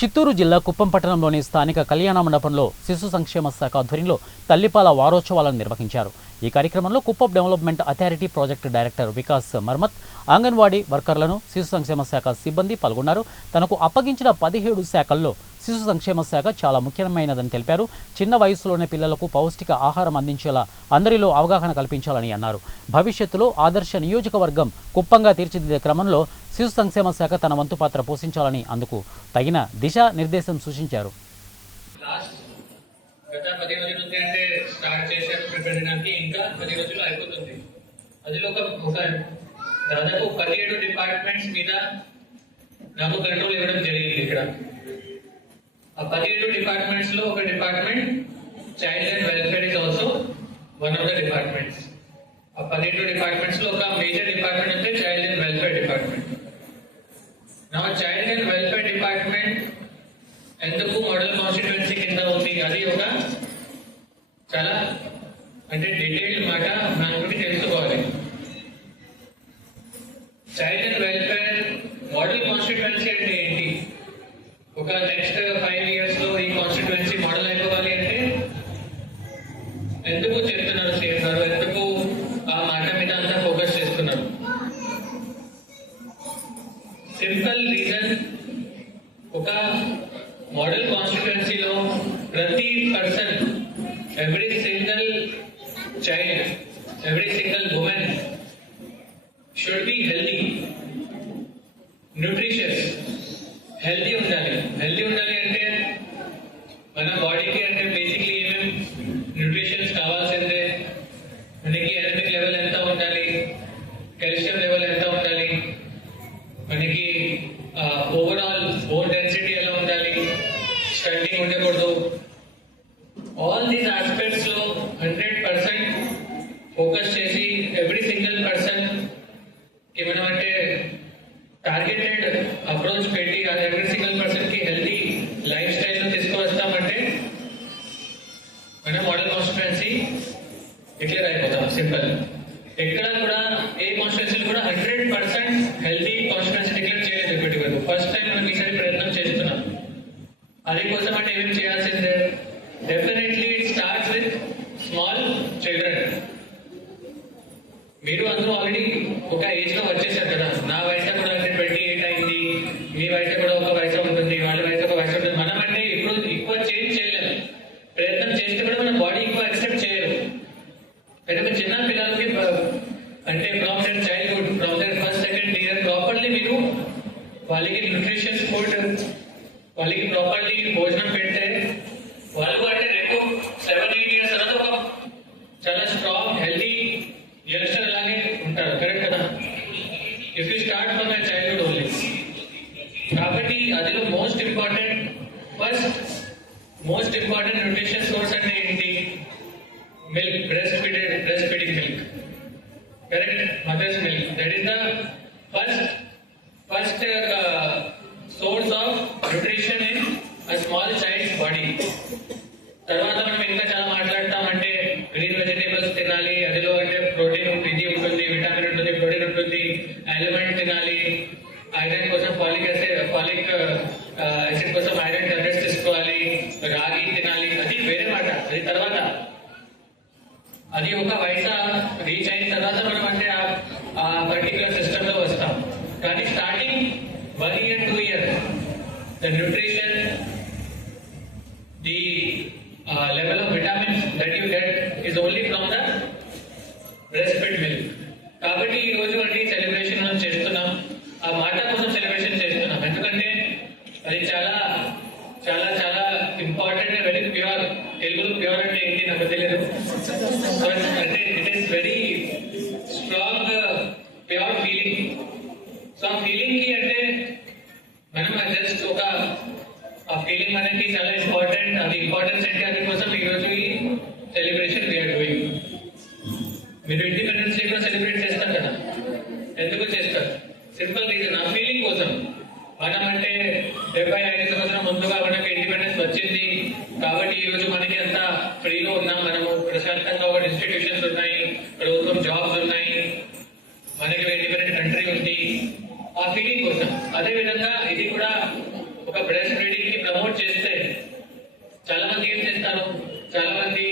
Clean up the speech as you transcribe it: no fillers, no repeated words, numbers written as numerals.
చిత్తూరు జిల్లా కుప్పం పట్టణంలోని స్థానిక కళ్యాణ మండపంలో శిశు సంక్షేమ శాఖ ఆధ్వర్యంలో తల్లిపాల వారోత్సవాలను నిర్వహించారు. ఈ కార్యక్రమంలో Kuppam development authority project director Vikas Marmat, anganwadi వర్కర్లను, శిశు సంక్షేమ శాఖ సిబ్బంది పాల్గొన్నారు. తనకు అప్పగించిన 17 శాఖల్లో శిశు సంక్షేమ శాఖ చాలా ముఖ్యమైనదని తెలిపారు. చిన్న వయసులోనే పిల్లలకు పౌష్టిక ఆహారం అందించేలా అందరిలో అవగాహన కల్పించాలని అన్నారు. భవిష్యత్తులో ఆదర్శ నియోజకవర్గం కుప్పంగా తీర్చిదిద్దే క్రమంలో శిశు సంక్షేమ శాఖ తన వంతు పాత్ర పోషించాలని, అందుకు తగిన దిశా నిర్దేశం సూచించారు. గత 10 రోజుల నుంచి అంటే స్టార్ట్ చేశారు ప్రిపేర్ చేయడానికి, ఇంకా 10 రోజులు అయిపోతుంది. అదిలో ఒక దాదాపు 17 డిపార్ట్మెంట్స్ మీద నాకు కంట్రోల్ ఇవ్వడం జరిగింది. ఇక్కడ ఆ 17 డిపార్ట్మెంట్స్ లో ఒక department child and welfare is also one of the departments. ఆ 17 డిపార్ట్మెంట్స్ లో ఒక మేజర్ డిపార్ట్మెంట్ అంటే చైల్డ్ అండ్ వెల్ఫేర్ డిపార్ట్మెంట్. నా చైల్డ్ అండ్ వెల్ఫేర్ డిపార్ట్మెంట్ ఎందుకు మోడల్ కాన్స్టిట్యుయెన్సీ కింద ఉంది, అది ఒక చాలా అంటే డీటెయిల్ మాట దాని గురించి తెలుసుకోవాలి. Child and welfare model constituency అంటే ఏంటి? ఒక నెక్స్ట్ 5 years లో ఈ కాన్స్టిట్యుయెన్సీ మోడల్ అయిపోవాలి అంటే ఎందుకు చెప్తున్నారు సీఎం గారు, ఎందుకు ఆ మాట మీద అంతా ఫోకస్ చేస్తున్నారు? సింపుల్ రీజన్, ఒక మోడల్ కాన్స్టిట్యుయెన్సీలో ప్రతి person, every single child, every single women should be healthy, nutritious. Healthy ఉండాలి. హెల్దీ ఉండాలి అంటే మన బాడీకి అంటే బేసిక్లీ ఏమేమి న్యూట్రిషన్స్ కావాల్సిందే. మనకి ఎనర్జీ లెవెల్ ఎంత ఉండాలి, కాల్షియం లెవెల్ ఎంత ఉండాలి, మనకి ఓవరాల్ బోన్ డెన్సిటీ ఎలా ఉండాలి, స్టంటింగ్ ఉండకూడదు. ఆల్ దీస్ ఆస్పెక్ట్స్ లో 100% ఫోకస్ చేసి ఎవ్రీ సింగిల్ పర్సన్ కి మనం అంటే టార్గెటెడ్ అప్రోచ్ పెట్టి ఎవ్రీ సింగిల్ పర్సన్ కి హెల్తీ లైఫ్ స్టైల్ లో తీసుకువస్తామంటే మనం మోడల్ కాన్స్టిట్యుయెన్సీ డిక్లేర్ అయిపోతాం. సింపుల్. ఎక్కడ కూడా ఏ కాన్స్టిట్యుయెన్సీ కూడా 100% హెల్తీ కాన్స్టిట్యుయెన్సీ డిక్లేర్ చేయలేదు ఇప్పటి వరకు. ఫస్ట్ టైం మనం ఈసారి ప్రయత్నం చేస్తున్నాం. అది కోసం అంటే ఏమేమి చేయాల్సిందే? Definitely it starts with small children. మీరు అందరూ ఆల్రెడీ ఒక ఏజ్ లో వచ్చేసారు కదా. నా వయసు కూడా 28 అయింది, మీ వయసు కూడా ఒక వయసు ఉంటుంది, వాళ్ళ వయసు ఒక వయసు ఉంటుంది. మనం అంటే ఇప్పుడు ఎక్కువ చేంజ్ చేయలేము. ప్రయత్నం చేస్తే కూడా మన బాడీ ఎక్కువ యాక్సెప్ట్ చేయరు. అయితే చిన్న పిల్లలకి అంటే from their childhood, from their first second year properly మీరు వాళ్ళకి న్యూట్రిషియస్ ఫుడ్, వాళ్ళకి ప్రాపర్లీ భోజనం పెడితే వాళ్ళు అంటే 7-8 years తర్వాత ఒక చాలా స్ట్రాంగ్ హెల్దీ యంగ్స్టర్ అలాగే ఉంటారు. కరెక్ట్ కదా? If you start from their childhood only. కాబట్టి అదిలో మోస్ట్ ఇంపార్టెంట్ న్యూట్రిషన్ సోర్స్ అంటే ఏంటి? Milk, breast feeding milk. Correct? Mother's milk. That is the first source of nutrition in a small child's body. తర్వాత మనం ఇంకా చాలా మాట్లాడతామంటే green vegetables తినాలి, అదిలో అంటే ప్రోటీన్ ఇది ఉంటుంది, విటమిన్ ఉంటుంది, ప్రోటీన్ ఉంటుంది, ఎలిమెంట్ తినాలి, ఐరన్ కోసం ఫాలిక్ యాసిడ్ కోసం ఐరన్ టాబ్లెట్స్ తీసుకోవాలి, రాగి తినాలి. అది వేరే మాట. అది తర్వాత అది ఒక వయసు రీచ్ అయిన తర్వాత మనం అంటే ఆ పర్టికులర్ సిస్టమ్ లో వస్తాం. కానీ starting 1 year 2 years the nutrition, the level of vitamins that you get is only from the breastfed milk. కాబట్టి ఈ రోజు అంటే సెలబ్రేషన్ మనం చేస్తున్నాం. ఆ మాట కోసం సెలబ్రేషన్ చేస్తున్నాం. ఎందుకంటే అది చాలా చాలా చాలా ఇంపార్టెంట్, వెరీ ప్యూర్. తెలుగులో ప్యూర్ అంటే ఏంటి నాకు తెలియదు. అంటే it is very strong pure feeling. So ఆ ఫీలింగ్ కి అంటే మనం జస్ట్ ఒక ఆ ఫీలింగ్ అనేది చాలా ఇంపార్టెంట్. అది ఇంపార్టెన్స్ అంటే అది కోసం ఈ రోజు ఈ సెలబ్రేషన్ వీఆర్ డూయింగ్. మీరు ఇండిపెండెన్స్ డే కూడా సెలబ్రేట్ చేస్తారు కదా. ఎందుకు చేస్తారు? సింపుల్ రీజన్, ఆ ఫీలింగ్ కోసం. మనం అంటే 75 సంవత్సరం ముందుగా మనకి ఇండిపెండెన్స్ వచ్చింది కాబట్టి ఈ రోజు మనకి అంత ఫ్రీలో ఉన్నాం. మనము ప్రశాంతంగా ఒక ఇన్స్టిట్యూషన్స్ ఉన్నాయి, ప్రభుత్వం జాబ్స్ ఉన్నాయి, మనకి ఇండిపెండెంట్ కంట్రీ ఉంది. ఆ ఫీలింగ్ కోసం. అదే విధంగా ఇది కూడా ఒక బ్రెస్ట్ ఫీడింగ్ చేస్తే చాలా మంది ఏం చేస్తారు, చాలా మంది